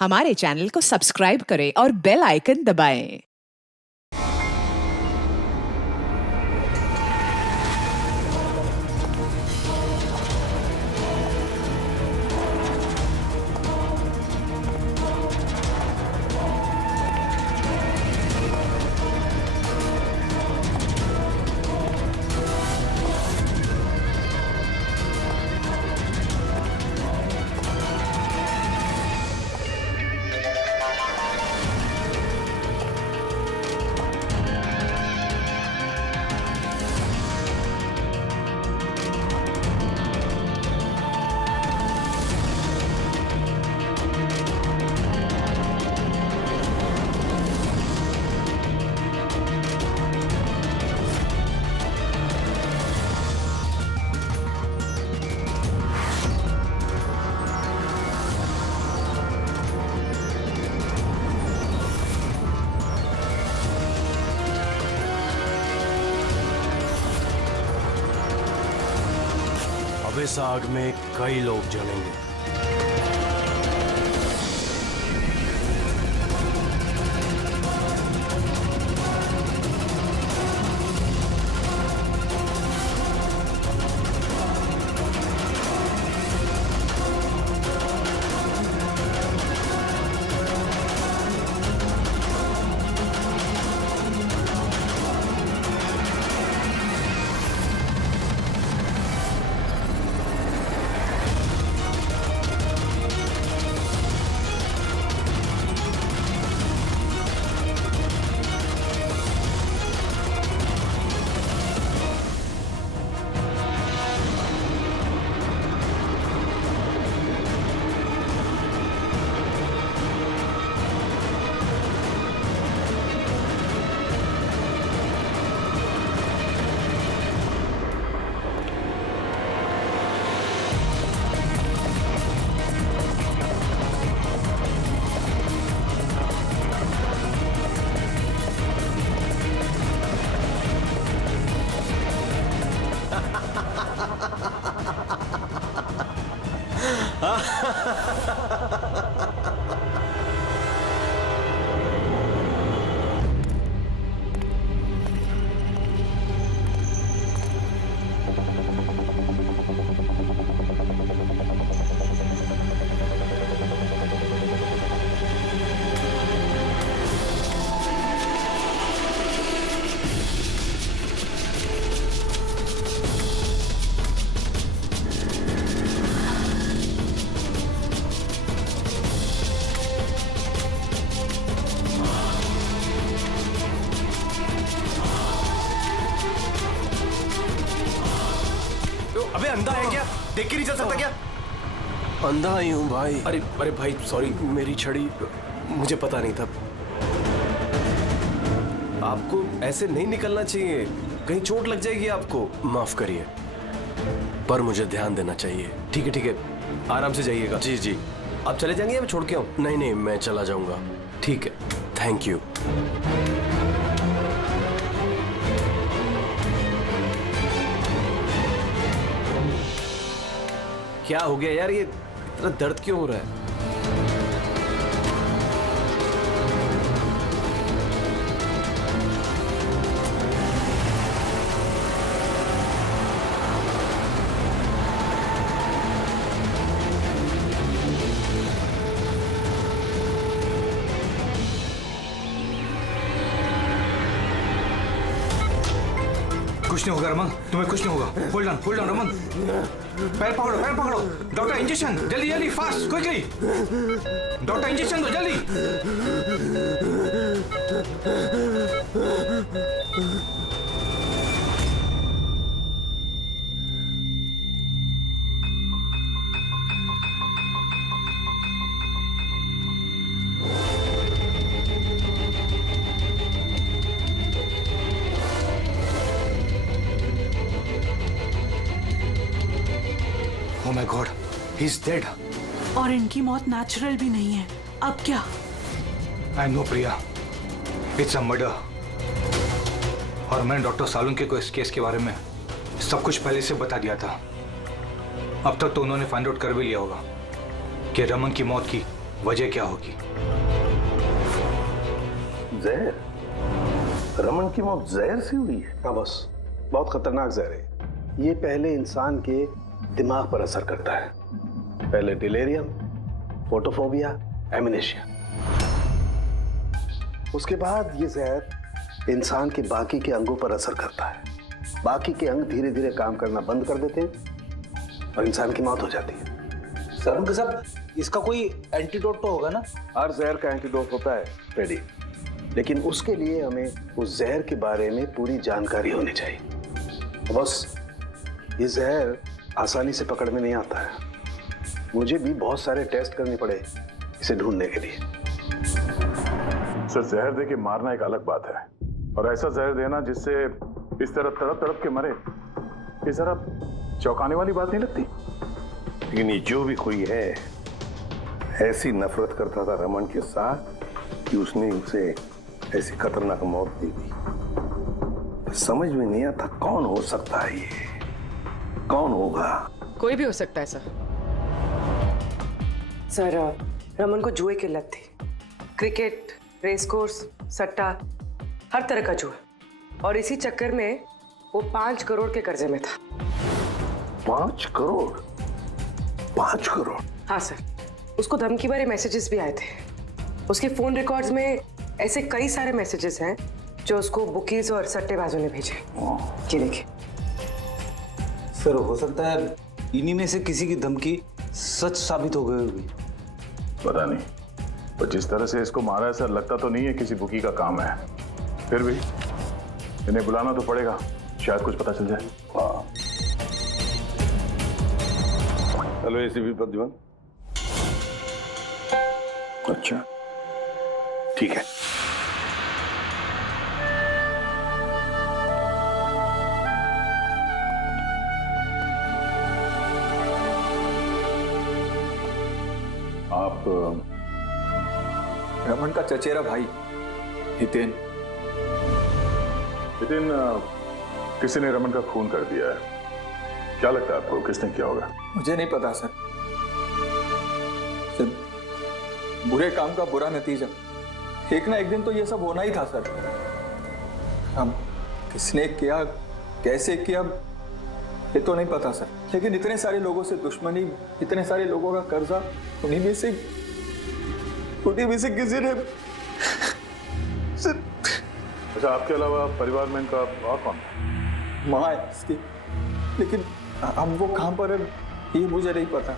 हमारे चैनल को सब्सक्राइब करें और बेल आइकन दबाएं। अब इस आग में कई लोग जलेंगे। अबे अंधा है क्या? देख के नहीं चल सकता क्या? अंधा ही हूँ भाई। अरे अरे भाई सॉरी, मेरी छड़ी मुझे पता नहीं था। आपको ऐसे नहीं निकलना चाहिए, कहीं चोट लग जाएगी आपको। माफ करिए, पर मुझे ध्यान देना चाहिए। ठीक है, आराम से जाइएगा। जी जी। आप चले जाएंगे या मैं छोड़ के आऊँ? नहीं नहीं, मैं चला जाऊंगा। ठीक है। Thank you. क्या हो गया यार, ये इतना दर्द क्यों हो रहा है? कुछ नहीं होगा रमन, तुम्हें कुछ नहीं होगा। होल्ड ऑन रमन, पैर पकड़ो। डॉक्टर इंजेक्शन, जल्दी फास्ट क्विकली। डॉक्टर इंजेक्शन दो जल्दी। Oh my God, he's dead. और इनकी मौत नेचुरल भी नहीं है। अब क्या? I know Priya, it's a murder. और मैंने डॉक्टर सालुंके को इस केस के बारे में सब कुछ पहले से बता दिया था। अब तक तो उन्होंने फाइंड आउट कर भी लिया होगा कि रमन की मौत की वजह क्या होगी? जहर? रमन की मौत जहर से हुई है? हाँ बस, बहुत खतरनाक जहर है। ये पहले इंसान के दिमाग पर असर करता है। पहले डिलेरियम, फोटोफोबिया, एमनेशिया। उसके बाद ये जहर इंसान के बाकी के अंगों पर असर करता है। बाकी के अंग धीरे धीरे काम करना बंद कर देते हैं और इंसान की मौत हो जाती है। सर साहब, इसका कोई एंटीडोट तो होगा ना? हर जहर का एंटीडोट होता है फ्रेडी, लेकिन उसके लिए हमें उस जहर के बारे में पूरी जानकारी होनी चाहिए। बस ये जहर आसानी से पकड़ में नहीं आता है। मुझे भी बहुत सारे टेस्ट करने पड़े इसे ढूंढने के लिए। सर, जहर दे के मारना एक अलग बात है, और ऐसा जहर देना जिससे इस तरह तड़प तड़प के मरे, ये जरा चौंकाने वाली बात नहीं लगती? लेकिन ये जो भी कोई है, ऐसी नफरत करता था रमन के साथ कि उसने उसे ऐसी खतरनाक मौत दे दी। समझ में नहीं आता कौन हो सकता है ये, कौन होगा? कोई भी हो सकता है सर, रमन को जुए की लत थी। क्रिकेट, रेस कोर्स, सट्टा, हर तरह का जुआ, और इसी चक्कर में वो 5 करोड़ के कर्जे में था। 5 करोड़? 5 करोड़? हाँ सर, उसको धमकी भरे मैसेजेस भी आए थे। उसके फोन रिकॉर्ड्स में ऐसे कई सारे मैसेजेस हैं जो उसको बुकीज और सट्टेबाजों ने भेजे। ये देखिए सर, हो सकता है इन्हीं में से किसी की धमकी सच साबित हो गई होगी। पता नहीं, पर जिस तरह से इसको मारा है सर, लगता तो नहीं है किसी बुकी का काम है। फिर भी इन्हें बुलाना तो पड़ेगा, शायद कुछ पता चल जाए। हाँ। Hello ACP Pradyuman. अच्छा, ठीक है। आप रमन का चचेरा भाई हितेन। हितेन, किसी ने रमन का खून कर दिया है। क्या लगता है आपको, किसने किया होगा? मुझे नहीं पता सर। बुरे काम का बुरा नतीजा। एक ना एक दिन तो ये सब होना ही था सर। अब किसने किया, कैसे किया, ये तो नहीं पता सर। लेकिन इतने सारे लोगों से दुश्मनी, इतने सारे लोगों का कर्जा, उन्हीं में से किसी ने अच्छा, आपके अलावा परिवार में इनका और कौन? माँ है इसकी, लेकिन अब वो कहाँ पर है ये मुझे नहीं पता।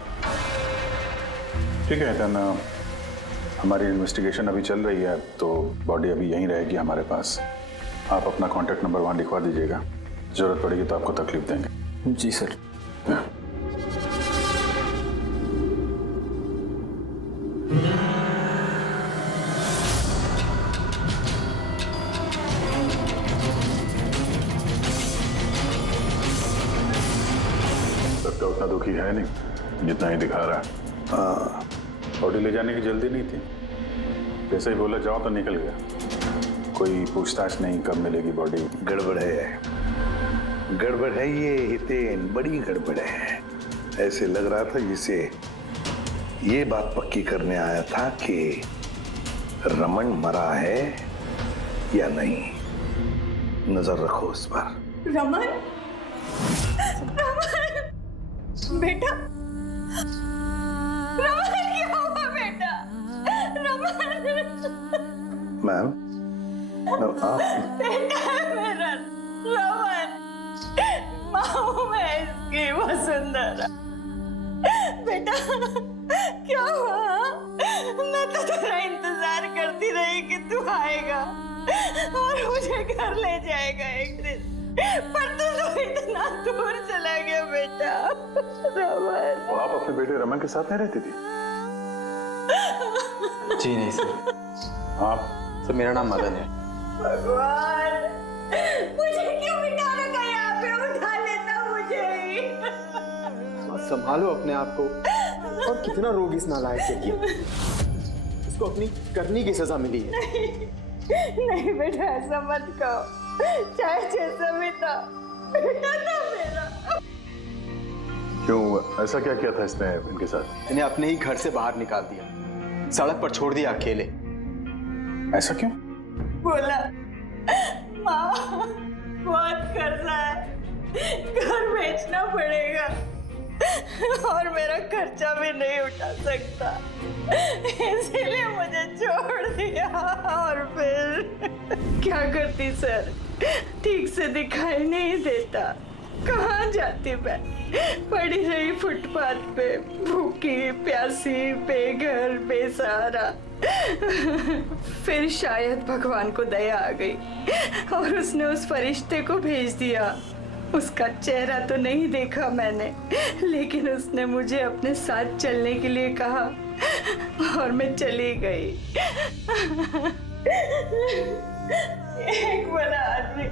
ठीक है हितेन, हमारी इन्वेस्टिगेशन अभी चल रही है, तो बॉडी अभी यहीं रहेगी हमारे पास। आप अपना कॉन्टैक्ट नंबर वहाँ लिखवा दीजिएगा, जरूरत पड़ेगी तो आपको तकलीफ देंगे। जी सर। सबका उतना दुखी है नहीं जितना ही दिखा रहा है। हाँ, बॉडी ले जाने की जल्दी नहीं थी, जैसे ही बोला जाओ तो निकल गया। कोई पूछताछ नहीं कब मिलेगी बॉडी। गड़बड़ है, गड़बड़ है ये हितेन, बड़ी गड़बड़ है। ऐसे लग रहा था जिसे ये बात पक्की करने आया था कि रमन मरा है या नहीं। नजर रखो उस पर। रमन, रमन बेटा, रमन क्या हुआ बेटा? रमन। मैम, आप बेटा मेरा रमन, माँ मैं इसकी वसुंधरा। बेटा क्या हुआ? मैं तो तेरा इंतजार करती रही कि तू आएगा और मुझे घर ले जाएगा एक दिन, पर तू तो इतना दूर चला गया बेटा। रमन, तो आप अपने बेटे रमन के साथ नहीं रहती थी? जी नहीं सर। आप? सर मेरा नाम मदन है। भगवान, मुझे क्यों बिठा रखा यहाँ पे? उठा लेता मुझे ही। संभालो अपने आप को। और कितना रोग इस नालायक के लिए। इसको अपनी करनी की सजा मिली है। नहीं बेटा, ऐसा मत कहो। चाहे जैसा भी था, बेटा था मेरा। क्यों, ऐसा क्या किया था इसने इनके साथ? इन्हें अपने ही घर से बाहर निकाल दिया। सड़क पर छोड़ दिया अकेले। ऐसा क्यों? बोला माँ बहुत कर्जा है, घर बेचना पड़ेगा और मेरा खर्चा भी नहीं उठा सकता, इसीलिए मुझे छोड़ दिया। और फिर क्या करती सर, ठीक से दिखाई नहीं देता, कहाँ जाती मैं, पड़ी रही फुटपाथ पे, भूखी प्यासी, बेघर बेसहारा। फिर शायद भगवान को दया आ गई और उसने उस फरिश्ते को भेज दिया। उसका चेहरा तो नहीं देखा मैंने, लेकिन उसने मुझे अपने साथ चलने के लिए कहा और मैं चली गई। एक बड़ा आदमी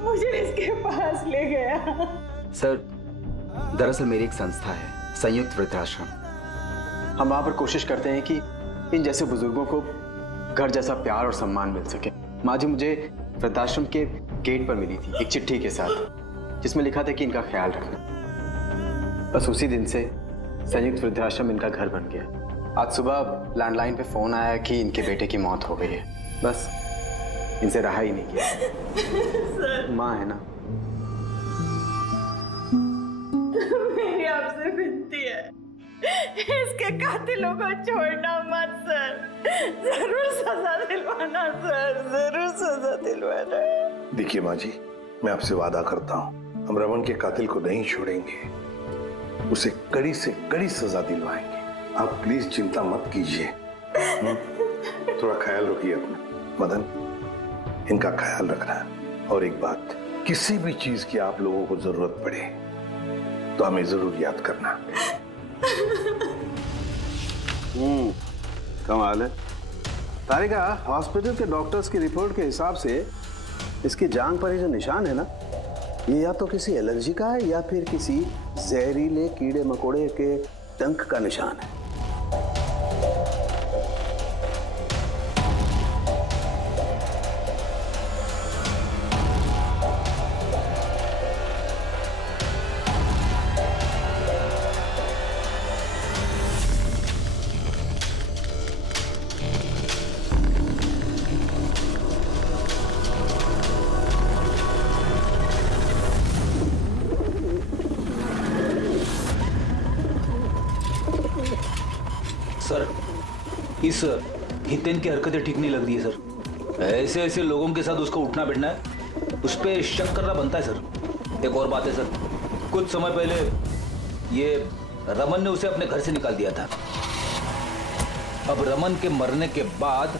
मुझे इसके पास ले गया। सर, दरअसल मेरी एक संस्था है, संयुक्त वृद्धाश्रम। हम वहां पर कोशिश करते हैं कि इन जैसे बुजुर्गों को घर जैसा प्यार और सम्मान मिल सके। माँ जी मुझे वृद्धाश्रम के गेट पर मिली थी एक चिट्ठी के साथ, जिसमें लिखा था कि इनका ख्याल रखना। बस उसी दिन से संयुक्त वृद्धाश्रम इनका घर बन गया। आज सुबह लैंडलाइन पे फोन आया कि इनके बेटे की मौत हो गई है। बस इनसे रहा ही नहीं गया। माँ है ना। मेरी आपसे विनती है, इसके कातिलों को छोड़ना मत सर, जरूर सजा दिलवाना सर, जरूर सजा दिलवाना। देखिए माँ जी, मैं आपसे वादा करता हूँ, हम रमन के कातिल को नहीं छोड़ेंगे, उसे कड़ी से कड़ी सजा दिलवाएंगे। आप प्लीज चिंता मत कीजिए। थोड़ा ख्याल रखिए अपना। मदन, इनका ख्याल रखना। और एक बात, किसी भी चीज की आप लोगों को जरूरत पड़े तो हमें जरूर याद करना। कमाल है तारिका, हॉस्पिटल के डॉक्टर्स की रिपोर्ट के हिसाब से इसकी जांघ पर ये जो निशान है ना, ये या तो किसी एलर्जी का है या फिर किसी जहरीले कीड़े मकोड़े के डंक का निशान है। सर, इस हितेन की हरकतें ठीक नहीं लग रही है सर। ऐसे ऐसे लोगों के साथ उसको उठना बैठना है, उस पर शक करना बनता है सर। एक और बात है सर, कुछ समय पहले ये रमन ने उसे अपने घर से निकाल दिया था। अब रमन के मरने के बाद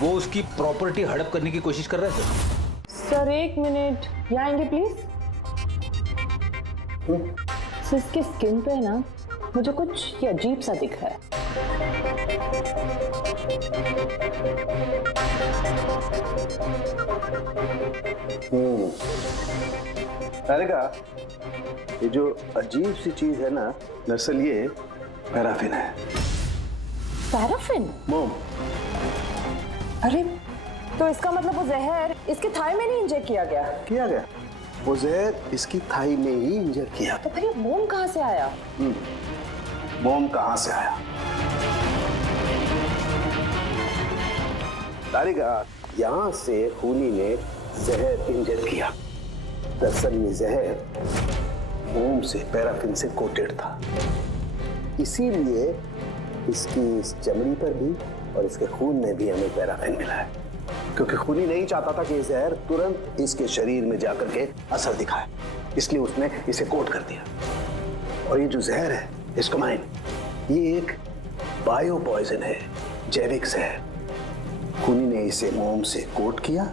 वो उसकी प्रॉपर्टी हड़प करने की कोशिश कर रहा है सर। सर एक मिनट, यहाँ आएंगे प्लीज। सर इसके स्किन पे ना मुझे कुछ ये अजीब सा दिख रहा है। तारिका, ये जो अजीब सी चीज है ना, दरअसल ये पैराफिन है। पैराफिन? मोम। अरे तो इसका मतलब वो जहर इसके थाई में नहीं इंजेक्ट किया गया? किया गया, वो जहर इसकी थाई में ही इंजेक्ट किया। तो फिर ये मोम कहाँ से आया? मोम कहाँ से आया? तारिका, यहाँ से खूनी ने जहर इंजेक्ट किया। दरअसल ये जहर मोम से, पैराफिन से कोटेड था, इसीलिए इसकी इस चमड़ी पर भी और इसके खून में भी हमें पैराफिन मिला है। क्योंकि खूनी नहीं चाहता था कि ये जहर तुरंत इसके शरीर में जाकर के असर दिखाए, इसलिए उसने इसे कोट कर दिया। और ये जो जहर है, इसको माइन, ये एक बायो पॉइजन है, जैविक जहर। खूनी ने इसे मोम से कोट किया,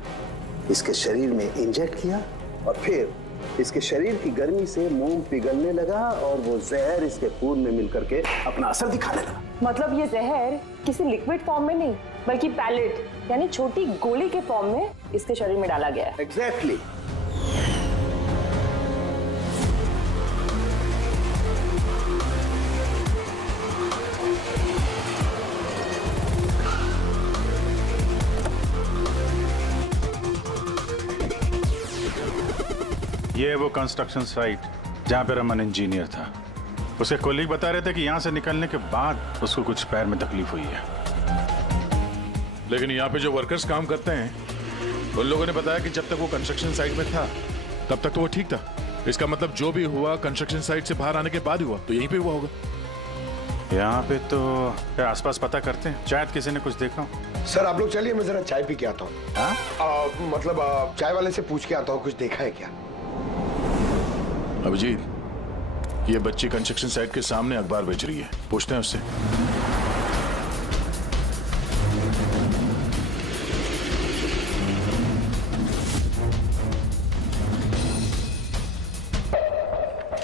इसके शरीर में इंजेक्ट किया और फिर इसके शरीर की गर्मी से मोम पिघलने लगा और वो जहर इसके खून में मिलकर के अपना असर दिखाने लगा। मतलब ये जहर किसी लिक्विड फॉर्म में नहीं, बल्कि पैलेट यानी छोटी गोली के फॉर्म में इसके शरीर में डाला गया है। एग्जैक्टली। ये है वो कंस्ट्रक्शन साइट जहाँ पे रमन इंजीनियर था। उसके कोलीग बता रहे थे कि यहाँ से निकलने के बाद उसको कुछ पैर में तकलीफ हुई है। लेकिन यहाँ पे जो वर्कर्स काम करते हैं उन लोगों ने बताया कि जब तक वो कंस्ट्रक्शन साइट में था तब तक तो वो ठीक था। इसका मतलब जो भी हुआ कंस्ट्रक्शन साइट से बाहर आने के बाद हुआ, तो यहीं पे हुआ होगा। यहाँ पे तो आसपास पता करते हैं, शायद किसी ने कुछ देखा हो। सर आप लोग चलिए, मैं जरा चाय पी के आता हूँ। मतलब चाय वाले से पूछ के आता हूँ कुछ देखा है क्या। अभिजीत, ये बच्ची कंस्ट्रक्शन साइट के सामने अखबार बेच रही है, पूछते हैं उससे।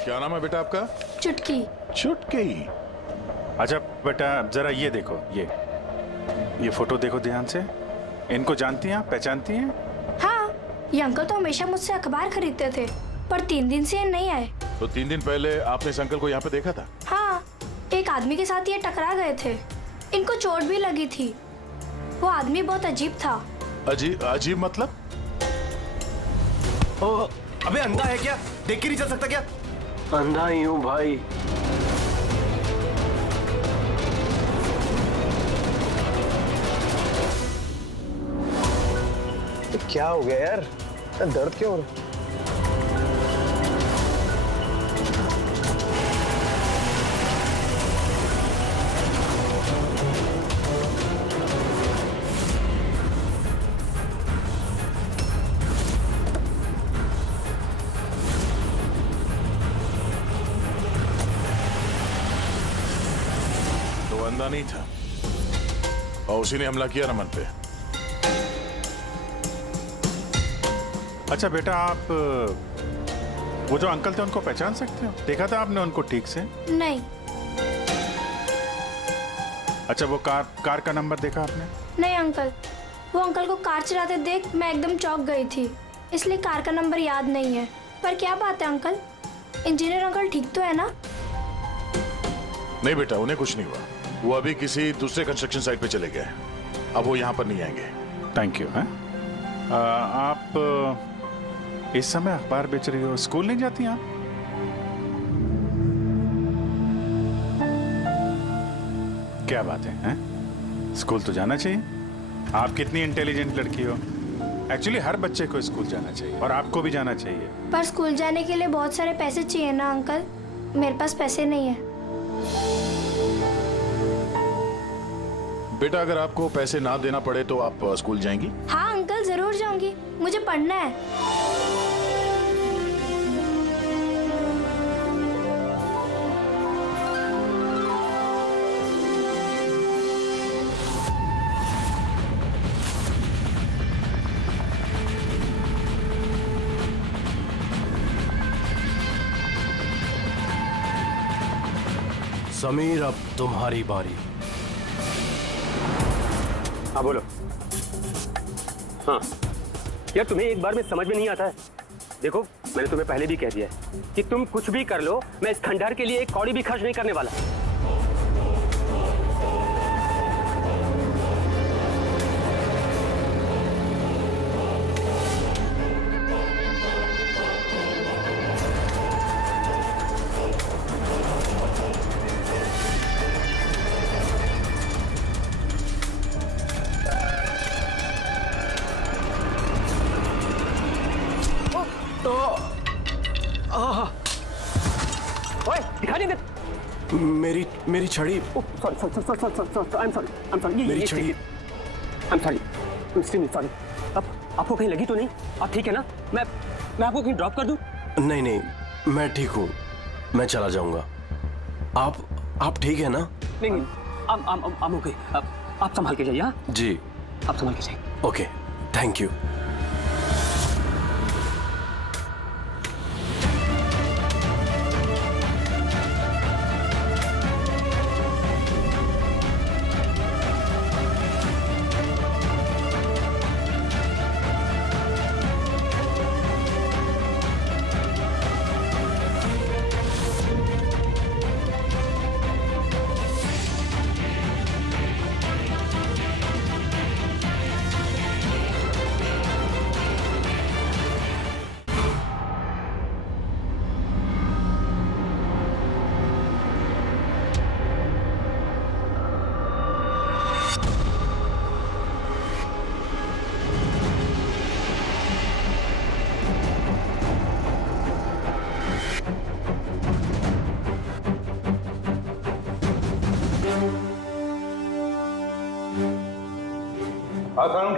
क्या नाम है बेटा आपका? चुटकी। चुटकी। अच्छा बेटा जरा ये देखो, ये फोटो देखो ध्यान से। इनको जानती हैं आप, पहचानती हैं? हाँ, ये अंकल तो हमेशा मुझसे अखबार खरीदते थे, पर 3 दिन से ये नहीं आए। तो 3 दिन पहले आपने इस अंकल को यहाँ पे देखा था? हाँ, एक आदमी के साथ ये टकरा गए थे। इनको चोट भी लगी थी। वो आदमी बहुत अजीब था। अजीब मतलब? अबे अंधा है क्या? देख के नहीं चल सकता क्या? अंधा ही हूँ भाई। तो क्या हो गया यार? दर्द क्यों हो रहा है? अंधा नहीं था और उसी ने हमला किया रमन पे। अच्छा बेटा, आप वो जो अंकल थे उनको पहचान सकते हो? देखा था आपने उनको ठीक से? नहीं। अच्छा वो कार का नंबर देखा आपने? नहीं अंकल, वो अंकल को कार चलाते देख मैं एकदम चौंक गई थी, इसलिए कार का नंबर याद नहीं है। पर क्या बात है अंकल, इंजीनियर अंकल ठीक तो है ना? नहीं बेटा, उन्हें कुछ नहीं हुआ। वो अभी किसी दूसरे कंस्ट्रक्शन साइट पे चले गए, अब वो यहाँ पर नहीं आएंगे। Thank you. आप इस समय अखबार बेच रही हो, स्कूल नहीं जाती आप? क्या बात है, हैं? स्कूल तो जाना चाहिए। आप कितनी इंटेलिजेंट लड़की हो। एक्चुअली हर बच्चे को स्कूल जाना चाहिए और आपको भी जाना चाहिए। पर स्कूल जाने के लिए बहुत सारे पैसे चाहिए ना अंकल, मेरे पास पैसे नहीं है। बेटा अगर आपको पैसे ना देना पड़े तो आप स्कूल जाएंगी? हाँ अंकल जरूर जाऊंगी, मुझे पढ़ना है। समीर अब तुम्हारी बारी। हाँ बोलो। हाँ यार, तुम्हें एक बार में समझ में नहीं आता है। देखो मैंने तुम्हें पहले भी कह दिया है कि तुम कुछ भी कर लो, मैं इस खंडहर के लिए एक कौड़ी भी खर्च नहीं करने वाला। मेरी छड़ी। मेरी छड़ी। सॉरी। अब आपको कहीं लगी तो नहीं? आप ठीक है ना? मैं आपको कहीं ड्रॉप कर दूं? नहीं नहीं, मैं ठीक हूँ, मैं चला जाऊंगा। आप ठीक है ना? नहीं, I'm okay। आप संभाल के जाइए। हाँ जी, आप संभाल के जाइए। Okay, thank you.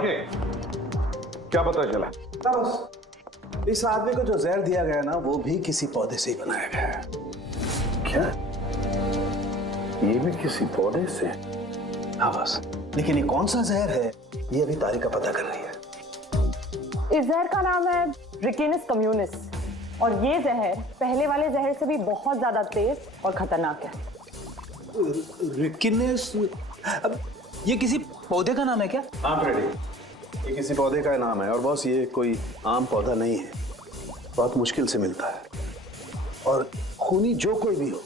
के क्या पता चला? बस इस आदमी को जो जहर दिया गया ना, वो भी किसी पौधे से ही बनाया गया है। क्या? ये भी किसी पौधे से? हाँ बस, लेकिन ये कौन सा जहर है, ये अभी तारिका पता कर रही है। इस जहर का नाम है रिकिनस कम्युनिस, और ये जहर पहले वाले जहर से भी बहुत ज्यादा तेज और खतरनाक है। रिकिनस? ये किसी पौधे का नाम है क्या? हाँ फ्रेडी, ये किसी पौधे का नाम है, और बॉस ये कोई आम पौधा नहीं है, बहुत मुश्किल से मिलता है। और खूनी जो कोई भी हो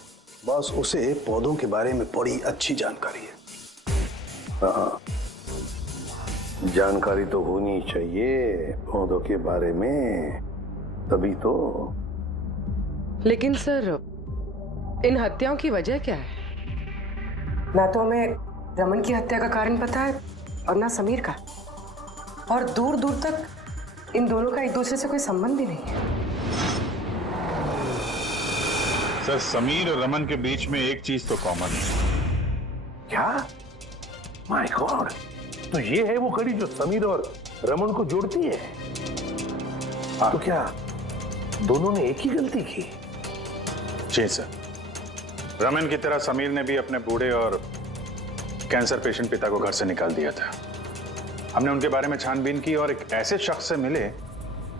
बॉस, उसे पौधों के बारे में बड़ी अच्छी जानकारी है। हाँ, जानकारी तो होनी चाहिए पौधों के बारे में, तभी तो। लेकिन सर, इन हत्याओं की वजह क्या है? ना तो हमें रमन की हत्या का कारण पता है और ना समीर का, और दूर दूर तक इन दोनों का एक दूसरे से कोई संबंध ही नहीं है। सर, समीर और रमन के बीच में एक चीज तो कॉमन है। क्या? माय गॉड, तो ये है वो कड़ी जो समीर और रमन को जोड़ती है? तो क्या दोनों ने एक ही गलती की? जी सर, रमन की तरह समीर ने भी अपने बूढ़े और कैंसर पेशेंट पिता को घर से निकाल दिया था। हमने उनके बारे में छानबीन की और एक ऐसे शख्स से मिले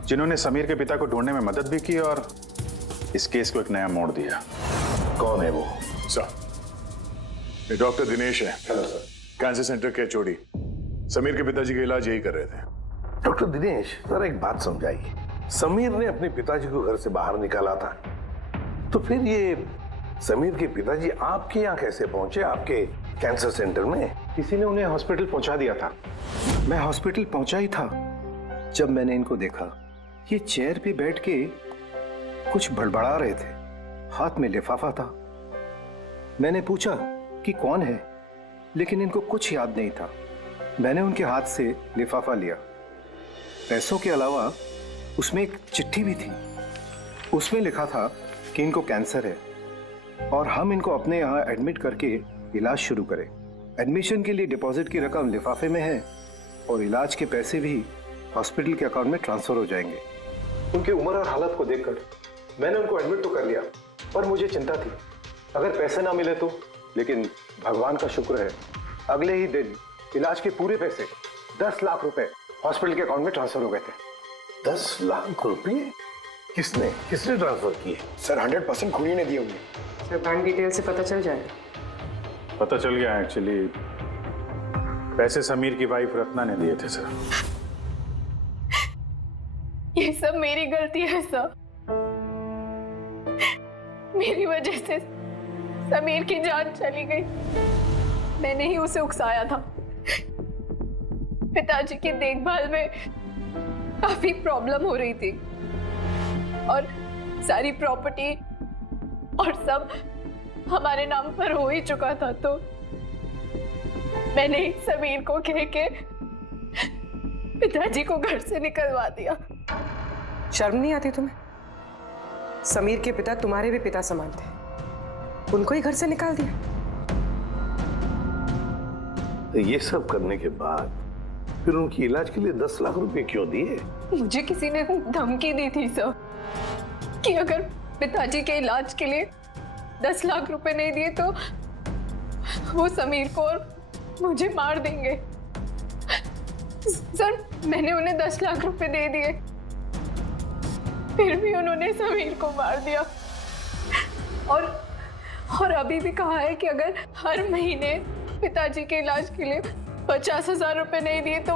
जिन्होंने समीर के पिता को ढूंढने में मदद भी की और इस केस को एक नया मोड़ दिया। कौन है वो? सर, ये डॉक्टर दिनेश है। Hello sir. कैंसर सेंटर के चोड़ी। समीर के पिताजी का इलाज यही कर रहे थे। डॉक्टर दिनेश, जरा एक बात समझाइए। समीर ने अपने पिताजी को घर से बाहर निकाला था, तो फिर ये समीर के पिताजी आपके यहाँ कैसे पहुंचे, आपके कैंसर सेंटर में? किसी ने उन्हें हॉस्पिटल पहुंचा दिया था। मैं हॉस्पिटल पहुंचा ही था जब मैंने इनको देखा। ये चेयर पे बैठ के कुछ बड़बड़ा रहे थे, हाथ में लिफाफा था। मैंने पूछा कि कौन है, लेकिन इनको कुछ याद नहीं था। मैंने उनके हाथ से लिफाफा लिया। पैसों के अलावा उसमें एक चिट्ठी भी थी। उसमें लिखा था कि इनको कैंसर है और हम इनको अपने यहाँ एडमिट करके इलाज शुरू करें। एडमिशन के लिए डिपॉजिट की रकम लिफाफे में है और इलाज के पैसे भी हॉस्पिटल के अकाउंट में ट्रांसफर हो जाएंगे। उनकी उम्र और हालत को देखकर मैंने उनको एडमिट तो कर लिया, पर मुझे चिंता थी अगर पैसे ना मिले तो। लेकिन भगवान का शुक्र है, अगले ही दिन इलाज के पूरे पैसे 10 लाख रुपए हॉस्पिटल के अकाउंट में ट्रांसफर हो गए थे। 10 लाख रुपए? किसने ट्रांसफर किए? सर 100% खूनी ने दिए होंगे। सर, बैंक डिटेल से पता चल जाएगा। पता चल गया, एक्चुअली पैसे समीर की वाइफ रत्ना ने दिए थे सर। ये सब मेरी गलती है सर। मेरी वजह से समीर की जान चली गई। मैंने ही उसे उकसाया था। पिताजी की देखभाल में काफी प्रॉब्लम हो रही थी और सारी प्रॉपर्टी और सब हमारे नाम पर हो ही चुका था, तो मैंने समीर को कह के पिताजी को घर से निकलवा दिया। शर्म नहीं आती तुम्हें? समीर के पिता तुम्हारे भी पिता समान थे, उनको ही घर से निकाल दिया। तो ये सब करने के बाद फिर उनकी इलाज के लिए 10 लाख रुपए क्यों दिए? मुझे किसी ने धमकी दी थी सर कि अगर पिताजी के इलाज के लिए 10 लाख रुपए नहीं दिए तो वो समीर को और मुझे मार देंगे। सर, मैंने उन्हें 10 लाख रुपए दे दिए, फिर भी उन्होंने समीर को मार दिया। और अभी भी कहा है कि अगर हर महीने पिताजी के इलाज के लिए 50,000 रुपए नहीं दिए तो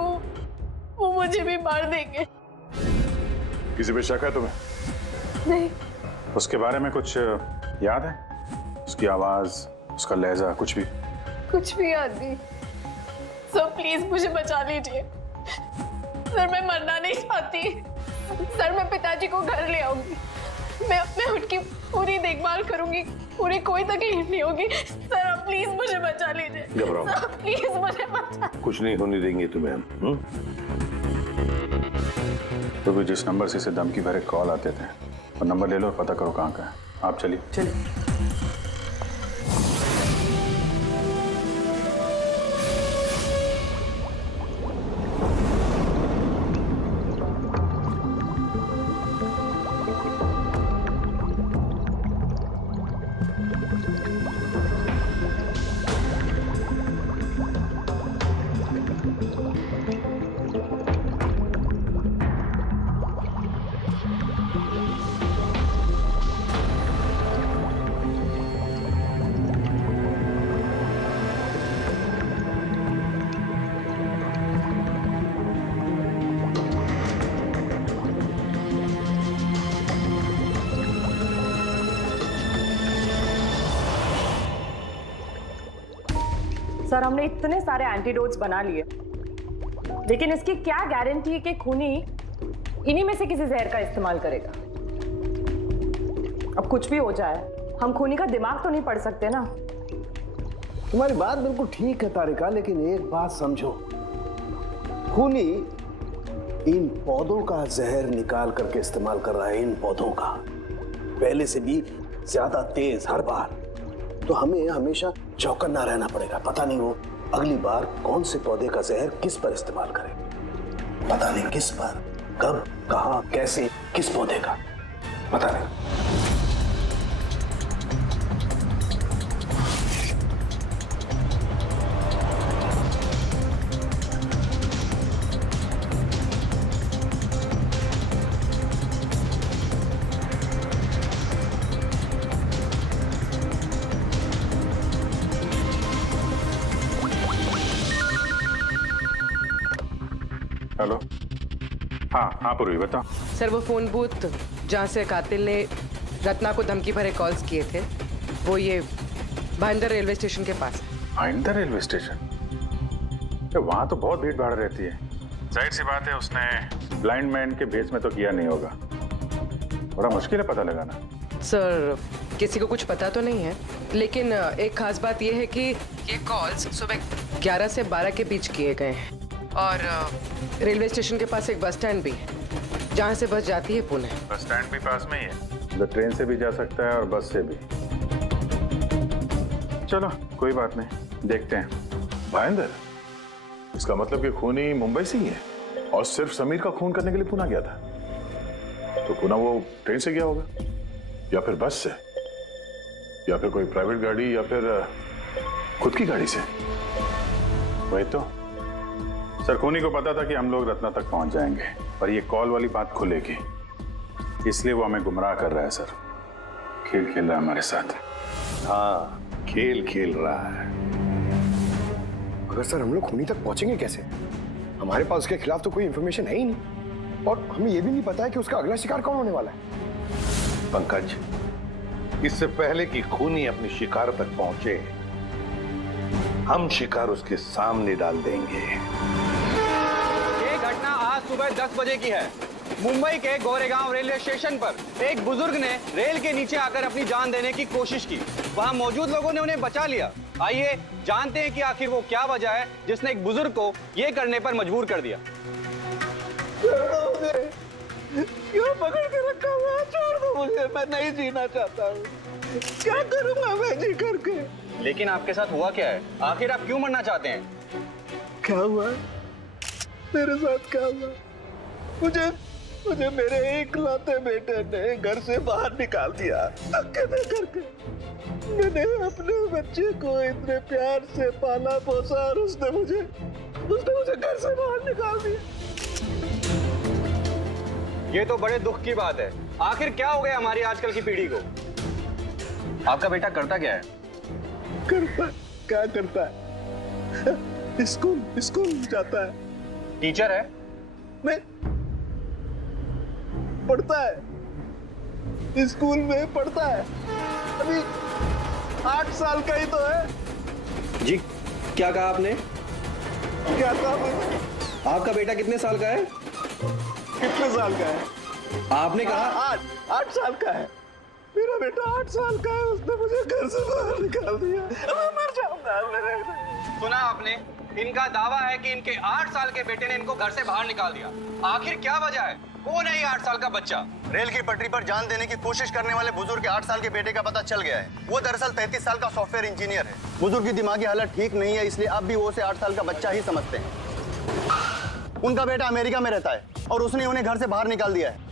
वो मुझे भी मार देंगे। किसी पे शक है तुम्हें? नहीं। उसके बारे में कुछ याद है? उसकी आवाज, उसका लहजा, कुछ भी? कुछ भी याद नहीं। सर प्लीज मुझे बचा लीजिए। सर, मैं मरना नहीं चाहती। सर, मैं पिताजी को घर ले आऊंगी। मैं उनकी पूरी देखभाल करूंगी, पूरी कोई तकलीफ नहीं होगी। सर, आप प्लीज मुझे बचा लीजिए। घबराओ मत। सर, प्लीज मुझे बचा। कुछ नहीं होने देंगे तुम्हें हम। तो भी जिस नंबर से इसे धमकी भरे कॉल आते थे, और नंबर ले लो और पता करो कहाँ का है। आप चलिए। सर हमने इतने सारे एंटीडोट्स बना लिए, लेकिन इसकी क्या गारंटी है कि खूनी इन्हीं में से किसी जहर का इस्तेमाल करेगा। अब कुछ भी हो जाए, हम खूनी का दिमाग तो नहीं पढ़ सकते ना। तुम्हारी बात बिल्कुल ठीक है तारिका, लेकिन एक बात समझो, खूनी इन पौधों का जहर निकाल करके इस्तेमाल कर रहा है, इन पौधों का, पहले से भी ज्यादा तेज हर बार। तो हमें हमेशा चौकन्ना रहना पड़ेगा, पता नहीं वो अगली बार कौन से पौधे का जहर किस पर इस्तेमाल करे, पता नहीं किस पर, कब, कहां, कैसे, किस पौधे का, पता नहीं। हेलो। हाँ पूर्वी बताओ। सर वो फोन बूथ जहाँ से कातिल ने रत्ना को धमकी भरे कॉल्स किए थे, वो ये भाईंदर रेलवे स्टेशन के पास है। Bhayandar railway station? वहाँ तो बहुत भीड़ भाड़ रहती है। जाहिर सी बात है उसने ब्लाइंड मैन के भेस में तो किया नहीं होगा, बड़ा मुश्किल है पता लगाना। सर किसी को कुछ पता तो नहीं है, लेकिन एक खास बात यह है कि ये कॉल्स सुबह 11 से 12 के बीच किए गए हैं और रेलवे स्टेशन के पास एक बस स्टैंड भी है जहाँ से बस जाती है पुणे। बस स्टैंड भी पास में ही है, तो ट्रेन से भी जा सकता है और बस से भी। चलो कोई बात नहीं, देखते हैं। भाईंदर, इसका मतलब कि खूनी मुंबई से ही है और सिर्फ समीर का खून करने के लिए पुणे गया था। तो पुणे वो ट्रेन से गया होगा या फिर बस से या फिर कोई प्राइवेट गाड़ी या फिर खुद की गाड़ी से। वही तो सर, खूनी को पता था कि हम लोग रत्ना तक पहुंच जाएंगे, पर ये कॉल वाली बात खुलेगी, इसलिए वो हमें गुमराह कर रहा है। सर खेल खेल रहा है हमारे साथ। हाँ, खेल खेल रहा है। मगर सर हम लोग खूनी तक पहुंचेंगे कैसे? हमारे पास उसके खिलाफ तो कोई इंफॉर्मेशन है ही नहीं, और हमें यह भी नहीं पता है कि उसका अगला शिकार कौन होने वाला है। पंकज, इससे पहले कि खूनी अपनी शिकार तक पहुंचे, हम शिकार उसके सामने डाल देंगे। ये घटना आज सुबह 10 बजे की है। मुंबई के गोरेगांव रेलवे स्टेशन पर एक बुजुर्ग ने रेल के नीचे आकर अपनी जान देने की कोशिश की। वहां मौजूद लोगों ने उन्हें बचा लिया। आइए जानते हैं कि आखिर वो क्या वजह है जिसने एक बुजुर्ग को ये करने पर मजबूर कर दिया। क्यों पकड़ के रखा हुआ? छोड़ दो मुझे, मैं नहीं जीना चाहता हूँ। क्या करूंगा मैं जी करके? लेकिन आपके साथ हुआ क्या है? आखिर आप क्यों मरना चाहते हैं? क्या हुआ? मेरे साथ क्या हुआ? मुझे मेरे इकलौते बेटे ने घर से बाहर निकाल दिया, अकेले करके। मैंने अपने बच्चे को इतने प्यार से पाला पोसा और उसने मुझे घर से बाहर निकाल दिया। ये तो बड़े दुख की बात है। आखिर क्या हो गया हमारी आजकल की पीढ़ी को? आपका बेटा करता क्या है? क्या करता है? स्कूल जाता है। टीचर है? नहीं, पढ़ता है, स्कूल में पढ़ता है। अभी 8 साल का ही तो है। जी क्या कहा आपने? क्या कहा मैंने? आपका बेटा कितने साल का है? कितने साल का है? आपने कहा 8 साल का है। मेरा बेटा 8 साल का है, उसने मुझे घर से बाहर निकाल दिया। मैं मर जाऊंगा। सुना आपने? इनका दावा है कि इनके 8 साल के बेटे ने इनको घर से बाहर निकाल दिया। आखिर क्या वजह है? कौन है ये 8 साल का बच्चा? रेल की पटरी पर जान देने की कोशिश करने वाले बुजुर्ग के 8 साल के बेटे का पता चल गया है। वो दरअसल 33 साल का सॉफ्टवेयर इंजीनियर है। बुजुर्ग की दिमागी हालत ठीक नहीं है, इसलिए अब भी वो उसे 8 साल का बच्चा ही समझते हैं। उनका बेटा अमेरिका में रहता है और उसने उन्हें घर से बाहर निकाल दिया है।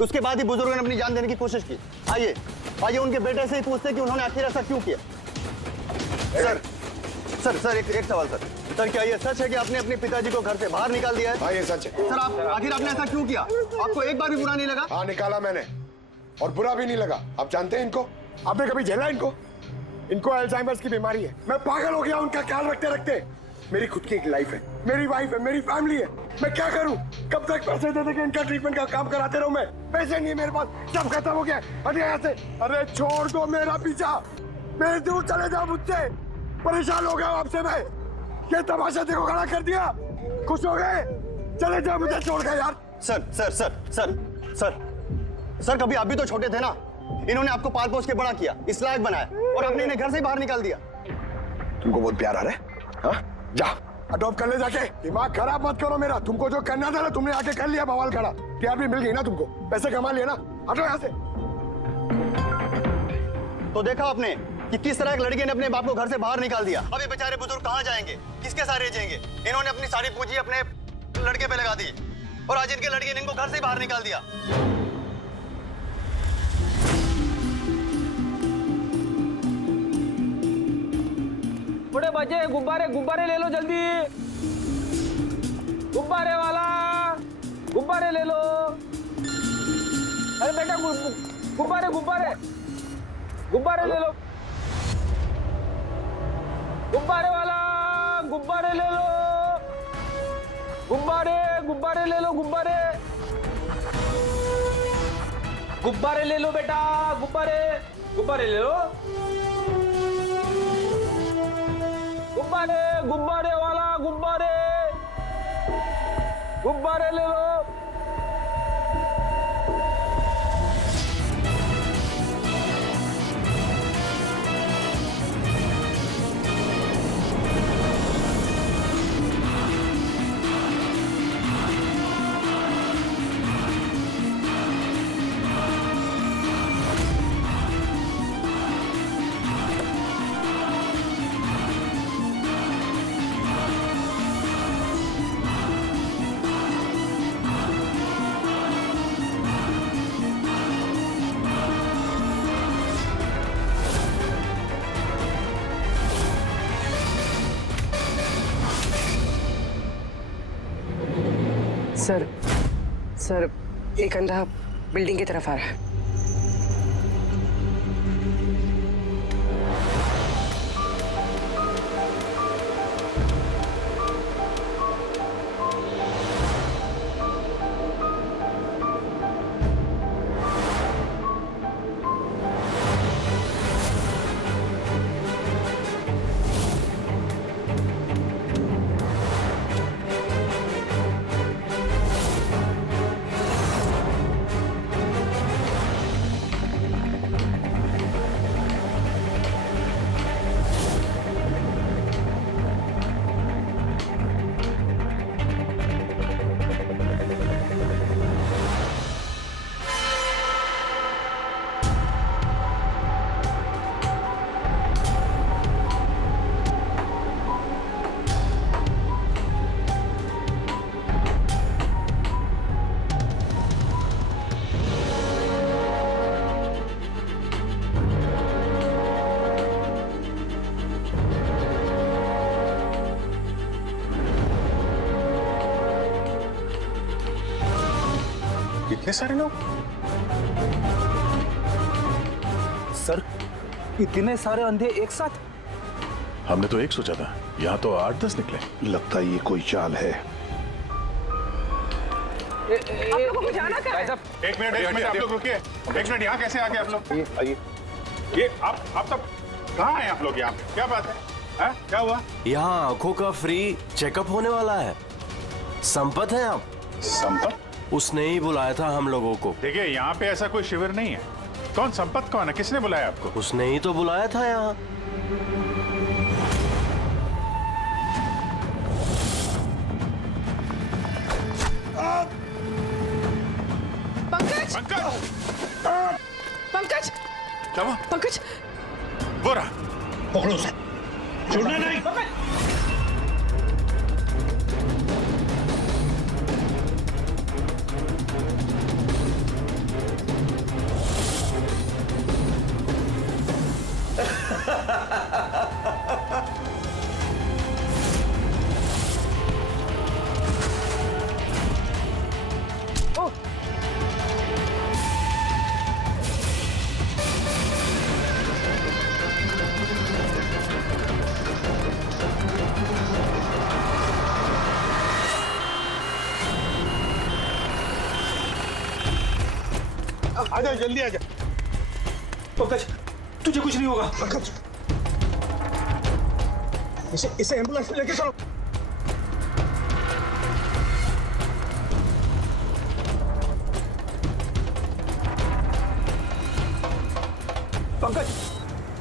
उसके बाद ही बुजुर्ग ने अपनी जान देने की कोशिश की। आइए उनके बेटे से ही पूछते कि उन्होंने आखिर ऐसा क्यों किया। सर एक सवाल सर, क्या ये सच है कि आपने अपने पिताजी को घर से बाहर निकाल दिया है? हाँ ये सच है। सर आखिर आपने ऐसा क्यों किया? आपको एक बार भी बुरा नहीं लगा? हाँ निकाला मैंने, और बुरा भी नहीं लगा। आप जानते हैं इनको? आपने कभी झेला इनको? इनको अल्जाइमर्स की बीमारी है। मैं पागल हो गया उनका ख्याल रखते रखते। मेरी खुद की एक लाइफ है, मेरी वाइफ है, मेरी फैमिली है। मैं क्या करूं? कब तक पैसे दे के इनका ट्रीटमेंट का काम कराते रहूं? मैं पैसे नहीं है मेरे पास, सब खत्म हो गया। हटे यहाँ से। अरे छोड़ दो मेरा पीछा, मेरे दूर चले जाओ मुझसे। परेशान हो गया हूं आपसे मैं। ये तमाशा देखो खड़ा कर दिया। खुश हो गए? चले जाओ मुझे छोड़ गए यार। Sir sir sir sir sir sir कभी आप भी तो छोटे थे ना। इन्होंने आपको पाल पोस के बड़ा किया, इस लायक बनाया, और आपने इन्हें घर से ही बाहर निकाल दिया। तुमको बहुत प्यार आ रहा है? हाँ? जा अडॉप्ट कर ले जाके। दिमाग खराब मत करो मेरा। तुमको जो करना था ना तुमने आके कर लिया बवाल खड़ा। टीआरपी मिल गई ना तुमको, पैसे कमा लिए ना, हटो यहाँ से। तो देखा आपने कि किस तरह एक लड़के ने अपने बाप को घर से बाहर निकाल दिया। अब ये बेचारे बुजुर्ग कहाँ जाएंगे, किसके सारे जाएंगे? इन्होंने अपनी सारी पूंजी अपने लड़के पे लगा दी और आज इनके लड़के ने इनको घर से बाहर निकाल दिया। बड़े बच्चे गुब्बारे गुब्बारे ले लो जल्दी, गुब्बारे वाला गुब्बारे ले लो। अरे बेटा गुब्बारे गुब्बारे गुब्बारे ले लो, गुब्बारे वाला गुब्बारे ले लो, गुब्बारे गुब्बारे ले लो, गुब्बारे गुब्बारे ले लो बेटा, गुब्बारे गुब्बारे ले लो, गुब्बारे गुब्बारे वाला गुब्बारे गुब्बारे ले लो। सर एक अंधा बिल्डिंग की तरफ आ रहा है। इतने सारे लोग? सर इतने सारे अंधे एक साथ? हमने तो एक सोचा था, यहाँ तो 8-10 निकले। लगता है ये कोई चाल है। एक मिनट आप लोग रुकिए। एक मिनट, यहाँ कैसे आ गए आप लोग? आइए। ये आप तब कहाँ आए आप लोग? यहाँ क्या बात है? क्या हुआ? यहाँ आंखों का फ्री चेकअप होने वाला है। संपत है आप? संपत? उसने ही बुलाया था हम लोगों को। देखिए यहाँ पे ऐसा कोई शिविर नहीं है। कौन संपत कौन है? किसने बुलाया आपको? उसने ही तो बुलाया था यहाँ। पंकज पंकज क्या हुआ? पंकज वो रहा, पकड़ो उसे। छोड़ना नहीं। आजा, जल्दी आजा। पंकज तुझे कुछ नहीं होगा। पंकज इसे एम्बुलेंस में लेके चलो। पंकज,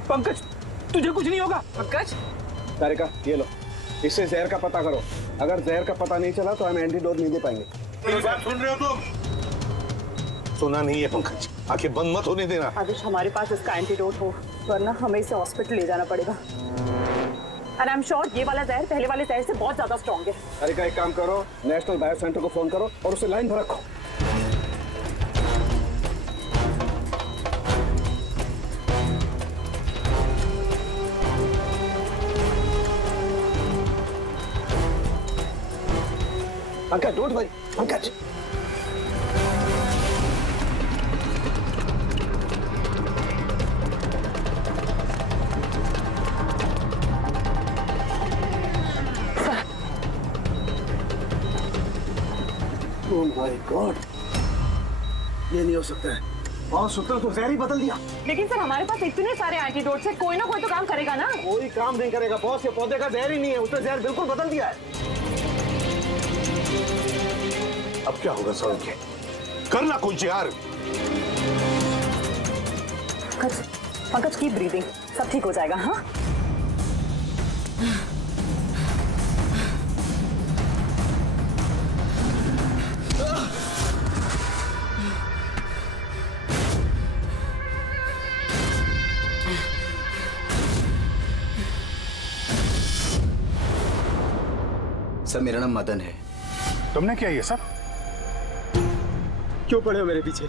पंकज, तुझे कुछ नहीं होगा। पंकज, तारिका ये लो, इससे जहर का पता करो। अगर जहर का पता नहीं चला तो हम एंटीडोट नहीं दे पाएंगे। मेरी बात सुन रहे हो तुम? सुना नहीं है पंकज, आंखें बंद मत होने देना। आदिश, हमारे पास इसका एंटीडोट हो, वरना हमें इसे हॉस्पिटल ले जाना पड़ेगा। एंड आई एम श्योर ये वाला जहर पहले वाले जहर से बहुत ज्यादा स्ट्रॉन्ग है। तारिका एक काम करो, नेशनल बायो सेंटर को फोन करो और उसे लाइन पर रखो। Pankaj, don't worry, Pankaj. Oh my God, ये नहीं हो सकता है। और सूत्र तो जहर ही बदल दिया। लेकिन सर हमारे पास इतने सारे एंटीडोट्स हैं, कोई ना कोई तो काम करेगा ना। कोई काम नहीं करेगा बॉस, ये पौधे का जहर ही नहीं है, उसने जहर बिल्कुल बदल दिया है। अब क्या होगा सौरभ? करना कुछ यार। पंकज, पंकज कीप ब्रीदिंग, सब ठीक हो जाएगा। हाँ सर, मेरा नाम मदन है। तुमने क्या ये सब? क्यों पड़े हो मेरे पीछे?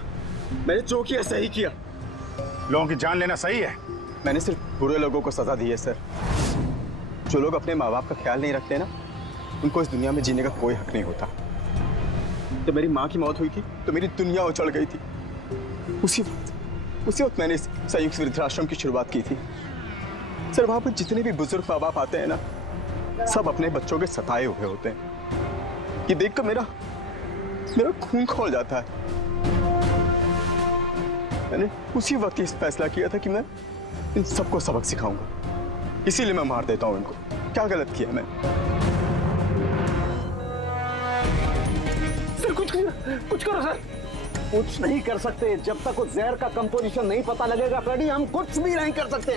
मैंने जो किया सही किया। लोगों की जान लेना सही है? मैंने सिर्फ बुरे लोगों को सजा दी है सर। जो लोग अपने माँ बाप का ख्याल नहीं रखते ना, उनको इस दुनिया में जीने का कोई हक नहीं होता। जब मेरी माँ की मौत हुई थी तो मेरी दुनिया उछल गई थी। उसी वक्त मैंने इस संयुक्त वृद्धाश्रम की शुरुआत की थी। सर, वहां पर जितने भी बुजुर्ग माँ बाप आते हैं ना, सब अपने बच्चों के सताए हुए होते हैं। ये देखकर मेरा खून खौल जाता है। मैंने उसी वक्त ये फैसला किया था कि मैं इन सबको सबक सिखाऊंगा, इसीलिए मैं मार देता हूं इनको। क्या गलत किया मैं? सर कुछ करो सर। कुछ नहीं कर सकते जब तक उस जहर का कंपोजिशन नहीं पता लगेगा फ्रेडी, हम कुछ भी नहीं कर सकते।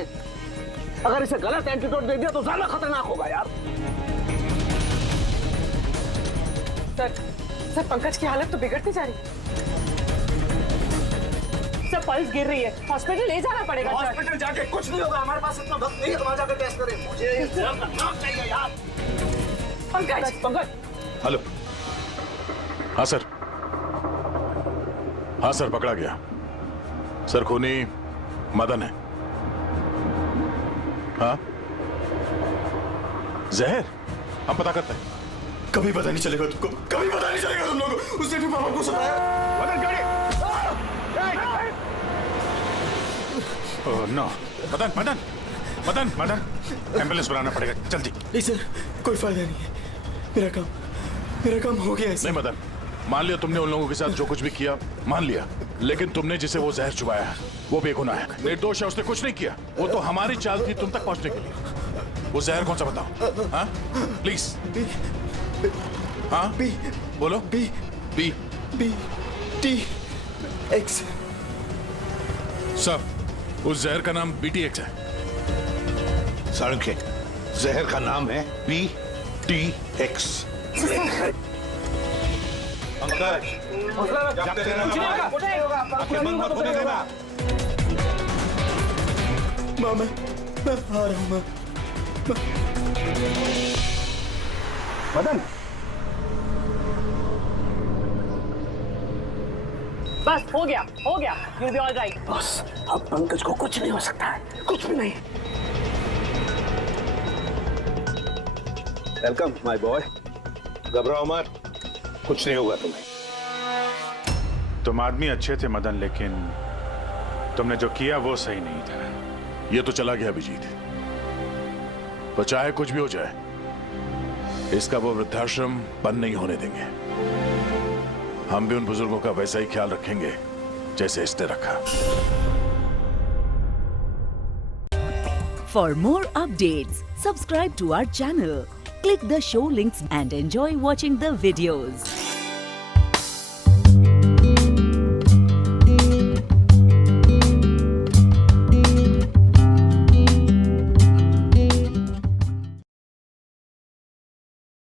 अगर इसे गलत एंटीडोट दे दिया तो ज्यादा खतरनाक होगा यार। सर, पंकज की हालत तो बिगड़ती जा रही है। सर, पल्स गिर रही है, हॉस्पिटल ले जाना पड़ेगा। हॉस्पिटल जाके कुछ नहीं होगा, हमारे पास इतना वक्त नहीं है तो वहां जाकर टेस्ट करें। मुझे नाम चाहिए यार। पंकज। हेलो। हाँ सर, हाँ सर, पकड़ा गया। सर, खूनी मदन है। हाँ, जहर हम पता करते हैं। कभी पता नहीं चलेगा तुमको, कभी पता नहीं चलेगा तुम लोगों को। उसने भी पापा को सताया। मदन, गाड़ी। Oh no, Madan Madan Madan Madan, ambulance बुलाना पड़ेगा जल्दी। नहीं सर, कोई फायदा नहीं है। मेरा काम हो गया है। नहीं मदन, मान लिया तुमने उन लोगों के साथ जो कुछ भी किया, मान लिया, लेकिन तुमने जिसे वो जहर चुबाया है वो बेगुनाह है, निर्दोष है, उसने कुछ नहीं किया। वो तो हमारी चाल थी तुम तक पहुंचने के लिए। वो जहर कौन सा बताओ? हाँ प्लीज। हाँ बोलो। B T X. सब, उस जहर का नाम BTX है। सारंग, जहर का नाम है BTX। पंकज, माँ, मैं आ रहा हूँ। मदन, बस हो गया, you'll be all right। बस अब पंकज को कुछ नहीं हो सकता है, कुछ भी नहीं। Welcome my boy. घबराओ मत, कुछ नहीं होगा तुम्हें। तुम आदमी अच्छे थे मदन, लेकिन तुमने जो किया वो सही नहीं था। ये तो चला गया अभिजीत, तो चाहे कुछ भी हो जाए, इसका वो वृद्धाश्रम बंद नहीं होने देंगे। हम भी उन बुजुर्गों का वैसा ही ख्याल रखेंगे जैसे इसने रखा। For more updates, subscribe to our channel, click the show links and enjoy watching the videos.